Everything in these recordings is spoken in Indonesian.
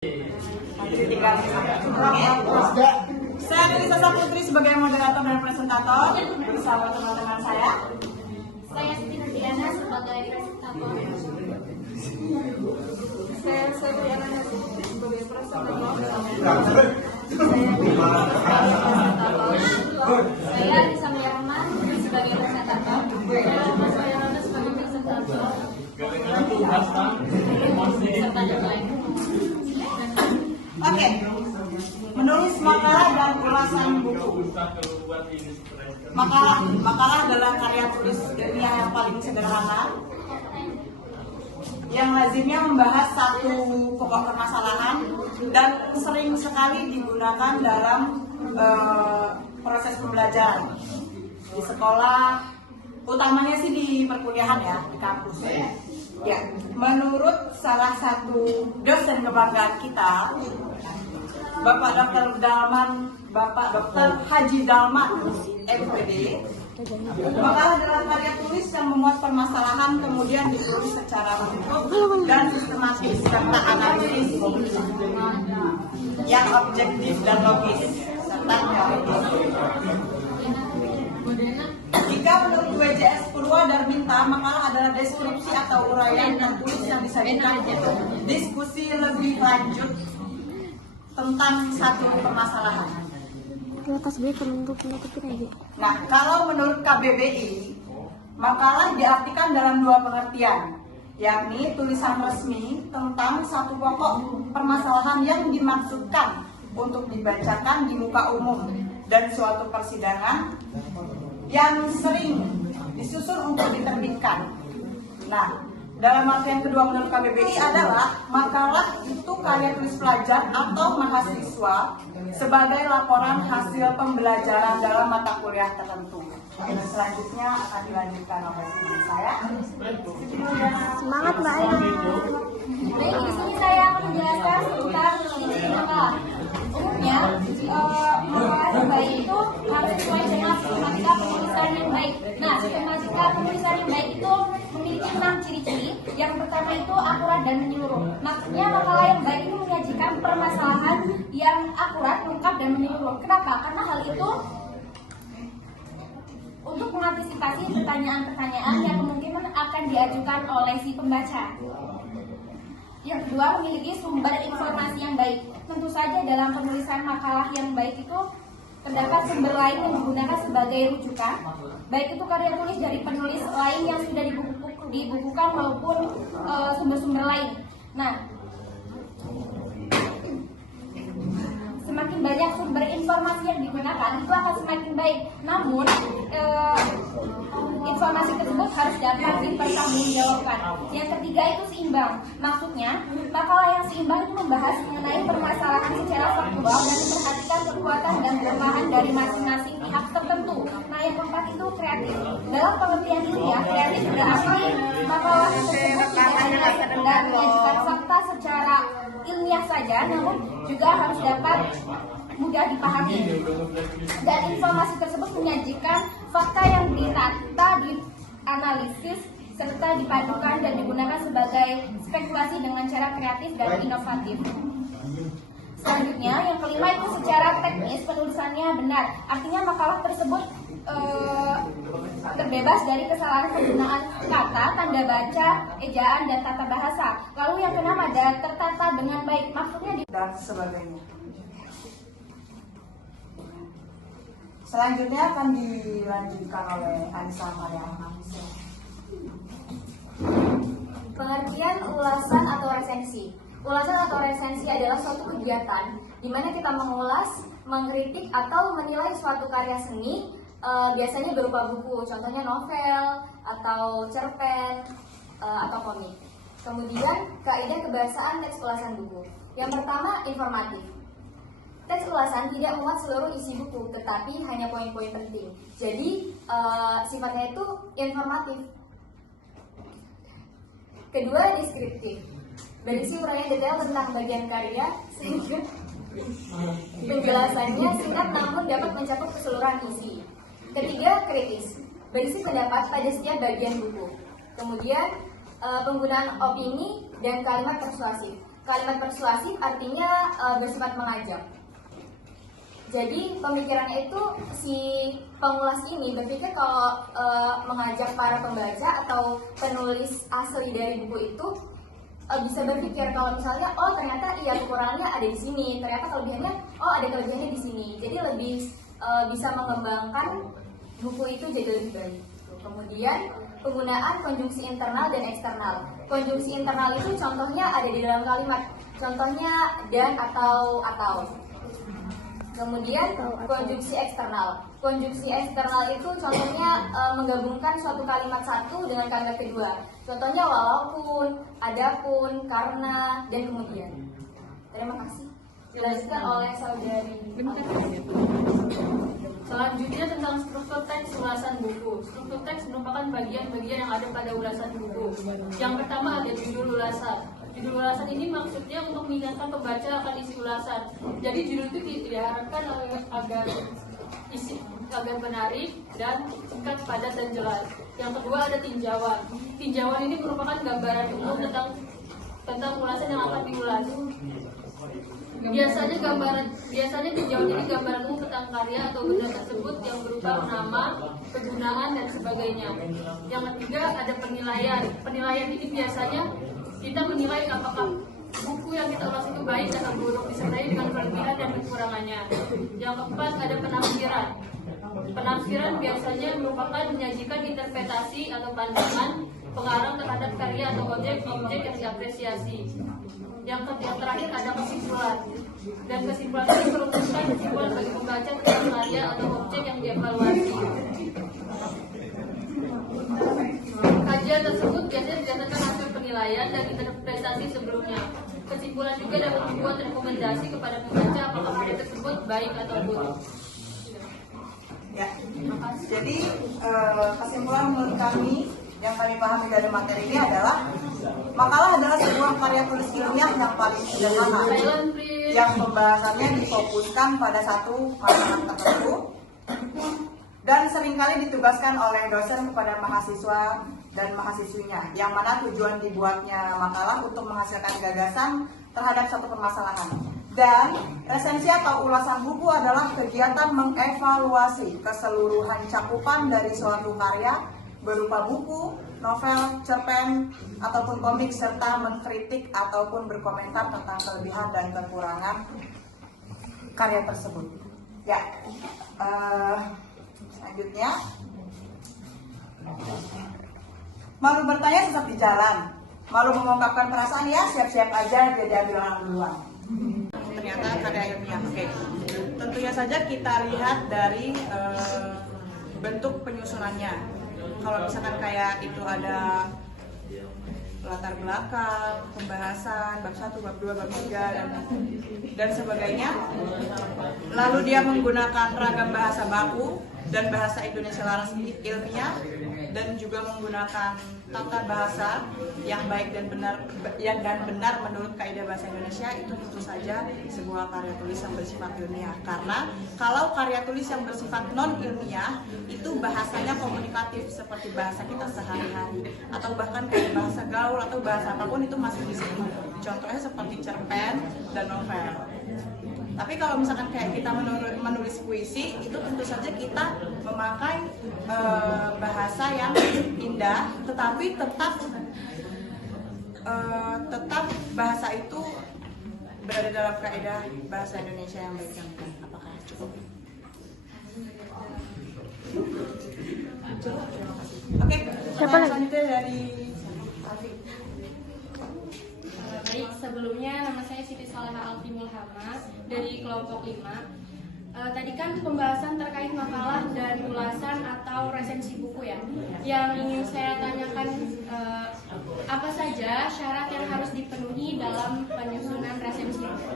Saya Lisa Saputri sebagai moderator dan presentator bersama teman-teman saya. Saya Siti Nurdiana sebagai presentator. Saya Febriana Nasuti sebagai presentator. Saya Lisa Miyarman sebagai presentator. Saya Rana sebagai presentator. Serta yang lain. Oke, menulis makalah dan ulasan buku. Makalah adalah karya tulis ilmiah yang paling sederhana, yang lazimnya membahas satu pokok permasalahan dan sering sekali digunakan dalam proses pembelajaran di sekolah, utamanya sih di perkuliahan ya, di kampus. Ya, menurut salah satu dosen kebanggaan kita, Bapak Dr. Haji Dalman, MPD, makalah adalah karya tulis yang memuat permasalahan kemudian ditulis secara bentuk dan sistematis serta analisis yang objektif dan logis serta teoritis. Jika menurut WJS Purwa Darminta, makalah adalah deskripsi atau uraian dan tulis yang disajikan untuk diskusi lebih lanjut tentang satu permasalahan. Nah, kalau menurut KBBI, makalah diartikan dalam dua pengertian, yakni tulisan resmi tentang satu pokok permasalahan yang dimaksudkan untuk dibacakan di muka umum dan suatu persidangan yang sering disusun untuk diterbitkan. Nah, dalam artian kedua menurut KBBI adalah makalah itu karya tulis pelajar atau mahasiswa sebagai laporan hasil pembelajaran dalam mata kuliah tertentu. Dan selanjutnya akan dilanjutkan oleh teman saya. Semangat Mbak Aya. Baik, di sini saya akan menjelaskan tentang definisi makalah. Umumnya, makalah yang baik itu harus sesuai dengan sistematika penulisan yang baik. Nah, sistematika penulisan yang baik itu memiliki 6 ciri-ciri. Yang pertama itu akurat dan menyeluruh. Maksudnya makalah yang baik itu menyajikan permasalahan yang akurat, lengkap, dan menyeluruh. Kenapa? Karena hal itu untuk mengantisipasi pertanyaan-pertanyaan yang kemungkinan akan diajukan oleh si pembaca. Yang kedua, memiliki sumber informasi yang baik. Tentu saja dalam penulisan makalah yang baik itu terdapat sumber lain yang digunakan sebagai rujukan, baik itu karya tulis dari penulis lain yang sudah dibukukan maupun sumber-sumber lain. Nah, semakin banyak sumber informasi yang digunakan itu akan semakin baik. Namun informasi tersebut harus dapat dipertanggungjawabkan. Yang ketiga itu seimbang. Maksudnya makalah yang seimbang itu membahas mengenai permasalahan secara faktual dan memperhatikan kekuatan dan kelemahan dari masing-masing pihak tertentu. Nah, yang keempat itu kreatif. Dalam pengertian ini ya, kreatif berarti makalah tersebut tidak hanya sekedar menyajikan fakta secara ilmiah saja, namun juga harus dapat mudah dipahami. Dan informasi tersebut menyajikan fakta yang ditata, dianalisis, serta dipadukan dan digunakan sebagai spekulasi dengan cara kreatif dan inovatif. Selanjutnya, yang kelima itu secara teknis penulisannya benar. Artinya makalah tersebut terbebas dari kesalahan penggunaan kata, tanda baca, ejaan, dan tata bahasa. Lalu yang keenam ada tertata dengan baik. Maksudnya Dan sebagainya. Selanjutnya akan dilanjutkan oleh Anissa Mariana. Pengertian ulasan atau resensi. Ulasan atau resensi adalah suatu kegiatan di mana kita mengulas, mengkritik atau menilai suatu karya seni, biasanya berupa buku, contohnya novel atau cerpen atau komik. Kemudian kaidah kebahasaan teks ulasan buku. Yang pertama, informatif. Teks ulasan tidak memuat seluruh isi buku, tetapi hanya poin-poin penting. Jadi sifatnya itu informatif. Kedua, deskriptif. Berisi uraian detail tentang bagian karya sehingga penjelasannya singkat namun dapat mencakup keseluruhan isi. Ketiga, kritis. Berisi pendapat pada setiap bagian buku. Kemudian penggunaan opini dan kalimat persuasif. kalimat persuasif artinya bersifat mengajak. Jadi pemikirannya itu si pengulas ini berpikir kalau mengajak para pembaca atau penulis asli dari buku itu bisa berpikir kalau misalnya oh ternyata iya kekurangannya ada di sini, ternyata kelebihannya oh ada kelebihannya di sini. Jadi lebih bisa mengembangkan buku itu jadi lebih baik. Kemudian penggunaan konjungsi internal dan eksternal. Konjungsi internal itu contohnya ada di dalam kalimat. Contohnya dan atau. Kemudian konjungsi eksternal. Konjungsi eksternal itu contohnya menggabungkan suatu kalimat satu dengan kalimat kedua. Contohnya walaupun, adapun, karena, dan kemudian. Terima kasih. Dilanjutkan oleh saudari. Selanjutnya tentang struktur teks ulasan buku. Struktur teks merupakan bagian-bagian yang ada pada ulasan buku. Yang pertama ada judul ulasan. Judul ulasan ini maksudnya untuk mengingatkan pembaca akan isi ulasan. Jadi judul itu diharapkan agar menarik dan singkat, padat dan jelas. Yang kedua ada tinjauan. Tinjauan ini merupakan gambaran umum tentang ulasan yang akan diulas. Biasanya tinjauan ini gambaran umum tentang karya atau benda tersebut yang berupa nama, kegunaan dan sebagainya. Yang ketiga ada penilaian. Penilaian ini biasanya kita menilai apakah buku yang kita ulas itu baik atau buruk disertai dengan kelebihan dan kekurangannya. Yang keempat ada penafsiran. Penafsiran biasanya merupakan menyajikan interpretasi atau pandangan pengarang terhadap karya atau objek yang diapresiasi. Yang terakhir ada kesimpulan. Dan kesimpulan ini merupakan kesimpulan bagi pembaca tentang karya atau objek yang dievaluasi. Kajian tersebut biasanya berdasarkan hasil penilaian dan interpretasi sebelumnya. Kesimpulan juga dapat membuat rekomendasi kepada pembaca apakah karya tersebut baik atau buruk. Ya, jadi kesimpulan menurut kami yang kami pahami dari materi ini adalah makalah adalah sebuah karya tulis ilmiah yang paling sederhana, yang pembahasannya difokuskan pada satu kalimat tertentu dan seringkali ditugaskan oleh dosen kepada mahasiswa dan mahasiswinya, yang mana tujuan dibuatnya makalah untuk menghasilkan gagasan terhadap satu permasalahan. Dan resensi atau ulasan buku adalah kegiatan mengevaluasi keseluruhan cakupan dari suatu karya berupa buku, novel, cerpen, ataupun komik, serta mengkritik ataupun berkomentar tentang kelebihan dan kekurangan karya tersebut. Ya, selanjutnya, malu bertanya sesat di jalan, malu mengungkapkan perasaan ya siap-siap aja jadi ambil orang duluan. Ternyata karya ilmiah. Oke, tentunya saja kita lihat dari bentuk penyusunannya. Kalau misalkan kayak itu ada latar belakang, pembahasan, bab 1, bab 2, bab 3, dan sebagainya. Lalu dia menggunakan ragam bahasa baku dan bahasa Indonesia laras ilmiah, dan juga menggunakan tata bahasa yang baik dan benar menurut kaidah bahasa Indonesia. Itu tentu saja sebuah karya tulis yang bersifat ilmiah. Karena kalau karya tulis yang bersifat non ilmiah itu bahasanya komunikatif seperti bahasa kita sehari-hari, atau bahkan kayak bahasa gaul atau bahasa apapun itu masuk di sini. Contohnya seperti cerpen dan novel. Tapi kalau misalkan kayak kita menulis puisi, itu tentu saja kita memakai bahasa yang indah, tetapi tetap bahasa itu berada dalam kaidah bahasa Indonesia yang baik. Apakah cukup? Oke, selanjutnya dari Alfi. Baik, sebelumnya nama saya Siti Saleha Alfi Mulhama dari kelompok 5. Tadi kan pembahasan terkait makalah dan ulasan atau resensi buku ya. Yang ingin saya tanyakan apa saja syarat yang harus dipenuhi dalam penyusunan resensi buku?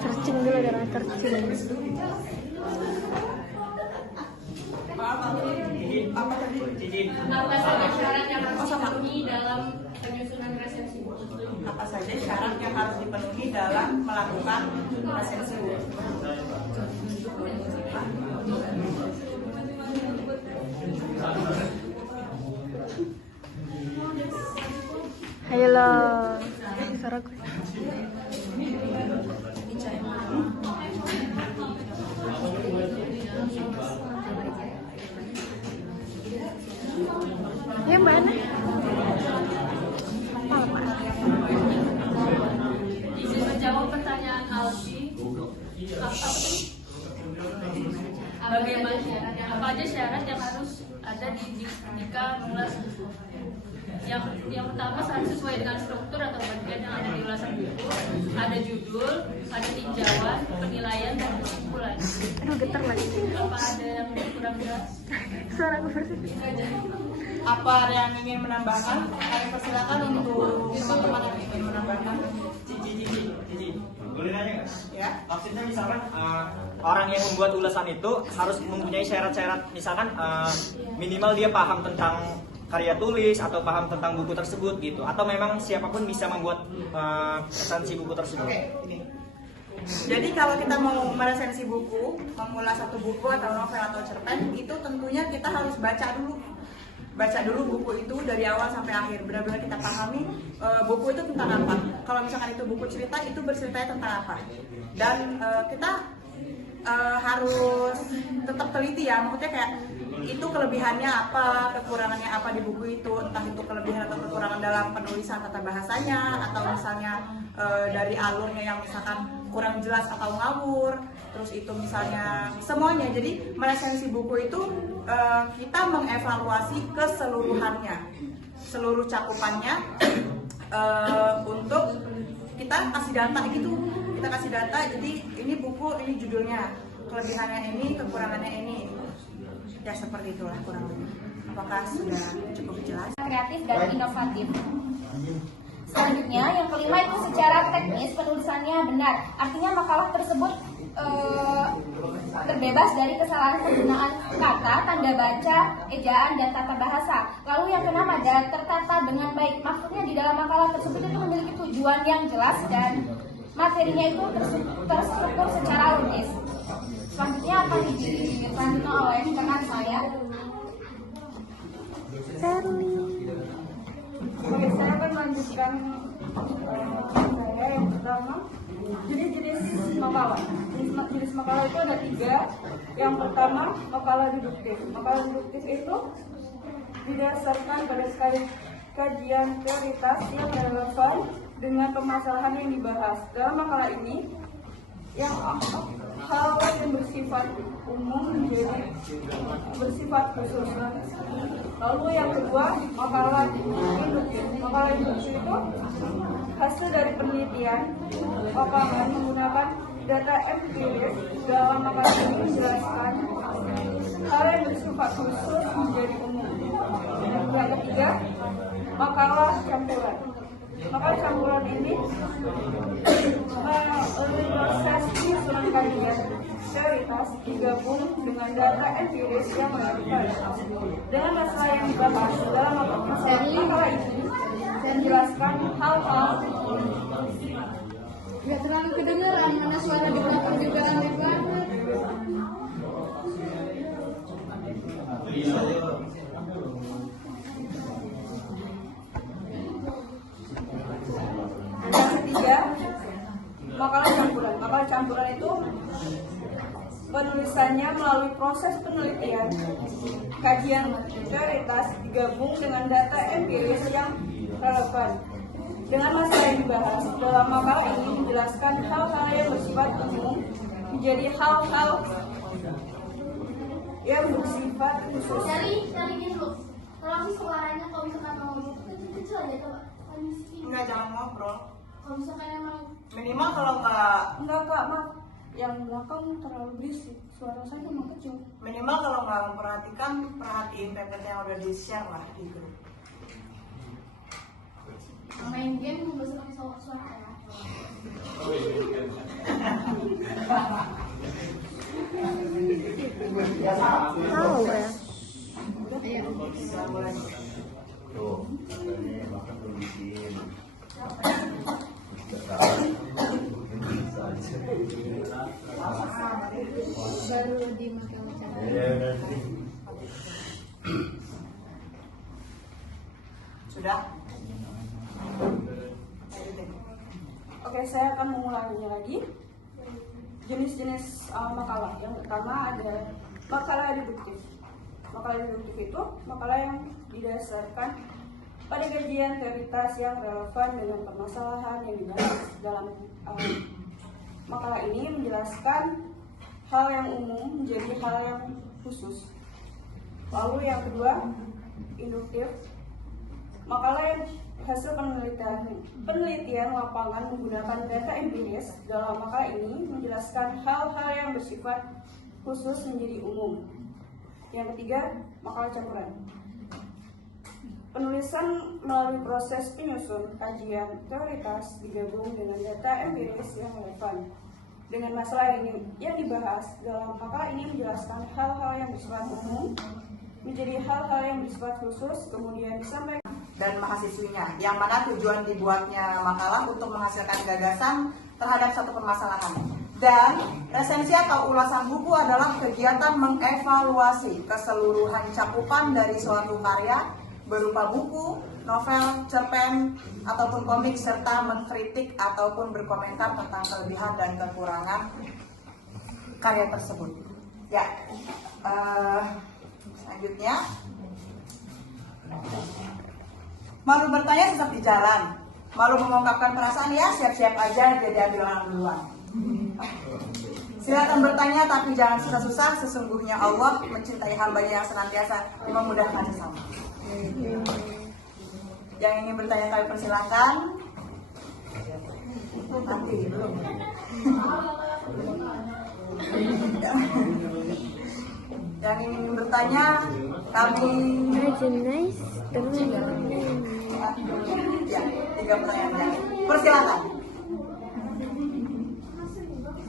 Searching dulu dengan searching. Apa saja syarat yang harus dipenuhi dalam penyusunan resensi buku? Apa saja syarat yang harus dipenuhi dalam melakukan resensi buku? bagaimana apa aja syarat yang harus ada ketika mengulas buku. Yang pertama harus sesuai dengan struktur atau bagian yang ada di ulasan buku. Ada judul, ada tinjauan, penilaian, dan kesimpulan. Aduh, getar lagi. Apa ada yang kurang jelas? Suara aku bersih. Apa yang ingin menambahkan? Kami persilakan untuk teman-teman yang ingin menambahkan. Boleh nanya nggak? Ya. Maksudnya misalkan orang yang membuat ulasan itu harus mempunyai syarat-syarat, misalkan minimal dia paham tentang karya tulis atau paham tentang buku tersebut gitu, atau memang siapapun bisa membuat resensi buku tersebut. Oke, ini. Jadi kalau kita mau meresensi buku, mengulas satu buku atau novel atau cerpen, itu tentunya kita harus baca dulu buku itu dari awal sampai akhir, benar-benar kita pahami buku itu tentang apa. Kalau misalkan itu buku cerita, itu berceritanya tentang apa. Dan kita harus tetap teliti ya, maksudnya kayak itu kelebihannya apa, kekurangannya apa di buku itu, entah itu kelebihan atau kekurangan dalam penulisan tata bahasanya, atau misalnya dari alurnya yang misalkan kurang jelas atau ngawur, terus itu misalnya semuanya. Jadi meresensi buku itu kita mengevaluasi keseluruhannya, seluruh cakupannya, untuk kita kasih data gitu, kita kasih data. Jadi ini buku, ini judulnya, kelebihannya ini, kekurangannya ini. Ya seperti itulah kurang lebih. Apakah sudah cukup jelas? Kreatif dan inovatif. Selanjutnya, yang kelima itu secara teknis penulisannya benar. Artinya makalah tersebut terbebas dari kesalahan penggunaan kata, tanda baca, ejaan, dan tata bahasa. Lalu yang keenam ada tertata dengan baik. Maksudnya di dalam makalah tersebut itu memiliki tujuan yang jelas dan materinya itu terstruktur secara logis. Selanjutnya akan dilanjutkan oleh rekan saya. Oke, saya akan melanjutkan saya yang pertama, jenis-jenis makalah. Jenis makalah itu ada 3. Yang pertama, makalah deduktif. Makalah deduktif itu didasarkan pada kajian prioritas yang relevan dengan permasalahan yang dibahas. Dalam makalah ini, yang hal yang bersifat umum menjadi bersifat khusus. Lalu yang kedua, makalah induktif. Makalah induktif itu hasil dari penelitian lapangan menggunakan data empiris. Dalam makalah ini menjelaskan hal yang bersifat khusus menjadi umum. Yang ketiga, makalah campuran. Makalah campuran ini proses penyusunan kajian prioritas digabung dengan data empiris yang menentukan dengan masalah yang dibahas dalam makalah ini menjelaskan hal-hal. Gak terlalu kedengeran, mana suara di belakang juga aneh banget. Yang ketiga, makalah campuran. Makalah campuran itu penulisannya melalui proses penelitian, kajian prioritas digabung dengan data empiris yang relevan dengan masalah yang dibahas. Dalam makalah ini menjelaskan hal-hal yang bersifat umum menjadi hal-hal yang bersifat khusus. Dari dulu, tolong sih suaranya kalau misalkan mau ngomong kecil aja coba. Enggak, jangan ngobrol. Kalau misalkan emang Minimal kalau nggak, Enggak, Mak. Yang belakang terlalu berisik. Suara saya emang kecil. minimal kalau nggak memperhatikan, perhatiin PPT yang udah di share lah di grup. main game nggak usah pakai suara ya. Tahu ya. Tuh, katanya makan belum bikin. Baru dimakan macam. Sudah? Oke, saya akan mengulanginya lagi. Jenis-jenis makalah. Yang pertama ada makalah deduktif. Makalah deduktif itu makalah yang didasarkan pada kajian prioritas yang relevan dengan permasalahan yang dibahas dalam makalah ini menjelaskan hal yang umum menjadi hal yang khusus. Lalu yang kedua, induktif. Makalah yang hasil penelitian lapangan menggunakan data empiris dalam makalah ini menjelaskan hal-hal yang bersifat khusus menjadi umum. Yang ketiga, makalah campuran. Penulisan melalui proses penyusun, kajian, teoritas digabung dengan data empiris yang relevan dengan masalah yang dibahas dalam makalah ini menjelaskan hal-hal yang bersifat umum menjadi hal-hal yang bersifat khusus, kemudian disampaikan dan mahasiswinya, yang mana tujuan dibuatnya makalah untuk menghasilkan gagasan terhadap satu permasalahan. Dan resensi atau ulasan buku adalah kegiatan mengevaluasi keseluruhan cakupan dari suatu karya berupa buku, novel, cerpen, ataupun komik, serta mengkritik ataupun berkomentar tentang kelebihan dan kekurangan karya tersebut. Ya, selanjutnya, malu bertanya tetap di jalan, malu mengungkapkan perasaan ya siap-siap aja jadi ambil orang duluan. Silakan bertanya tapi jangan susah-susah, sesungguhnya Allah mencintai hambanya yang senantiasa memudahkan sesama. Yang ingin bertanya kami persilakan. Nanti belum. Yang ingin bertanya kami ya, 3 pertanyaan. Persilakan.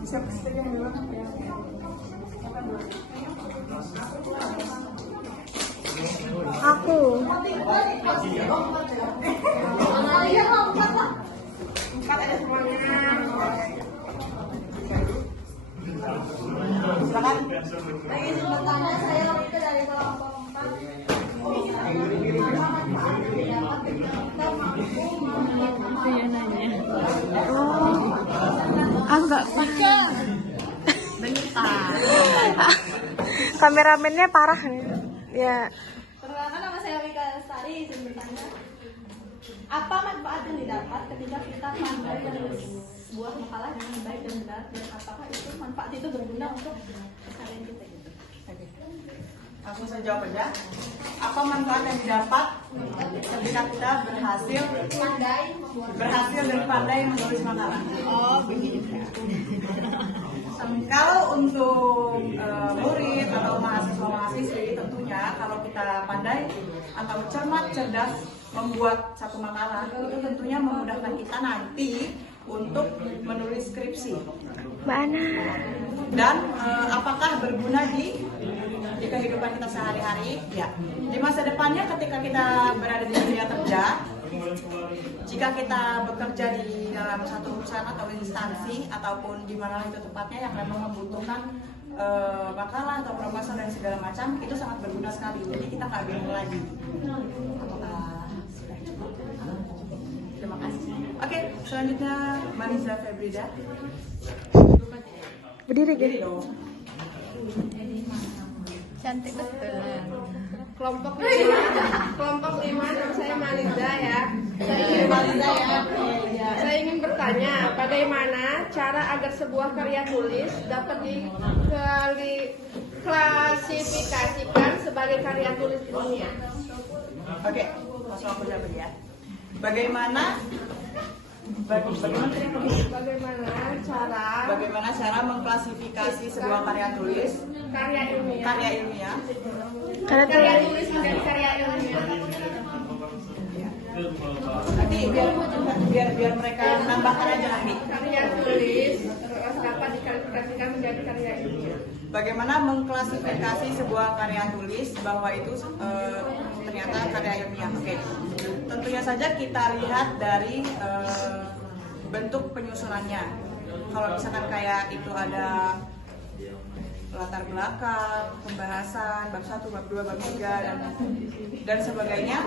Siapa saja yang dulu? Aku. Empat ada semuanya. Silakan. Bagi bertanya, saya itu dari kelompok 4. Aku nggak paham. Kameramennya parah nih. Ya. Perkenalkan, nama saya Wika Lestari. Izin bertanya, apa manfaat yang didapat ketika kita pandai menulis sebuah makalah dengan baik dan benar, dan apakah itu manfaat itu berguna untuk keseharian kita? Langsung saya jawab aja. Apa manfaat yang didapat ketika kita berhasil dan pandai menulis makalah? Oh, begitu. Kalau untuk murid atau mahasiswa-mahasiswi, tentunya kalau kita pandai atau cermat, cerdas membuat satu makalah, itu tentunya memudahkan kita nanti untuk menulis skripsi. Mana? Dan apakah berguna di kehidupan kita sehari-hari? Ya. Di masa depannya ketika kita berada di dunia kerja, jika kita bekerja di dalam satu perusahaan atau instansi ataupun di mana itu tepatnya yang memang membutuhkan makalah atau proposal dan segala macam, itu sangat berguna sekali. Jadi kita nggak bingung lagi. Terima kasih. Oke, selanjutnya Mariza Febrida. Berdiri dong. Cantik betul. Kelompok 5, nama saya Mariza ya. Saya ingin bertanya, bagaimana cara agar sebuah karya tulis dapat diklasifikasikan sebagai karya tulis ilmiah? Oke, langsung aku jawab ya. Bagaimana cara mengklasifikasi sebuah karya tulis karya ilmiah Karya tulis menjadi karya ilmiah? Nanti biar mereka nambahkan aja nanti. Karya tulis dapat diklasifikasikan menjadi karya ilmiah. Bagaimana mengklasifikasi sebuah karya tulis bahwa itu ternyata karya ilmiah? Oke, tentunya saja kita lihat dari bentuk penyusunannya. Kalau misalkan kayak itu ada latar belakang, pembahasan, bab 1, bab 2, bab 3 dan sebagainya,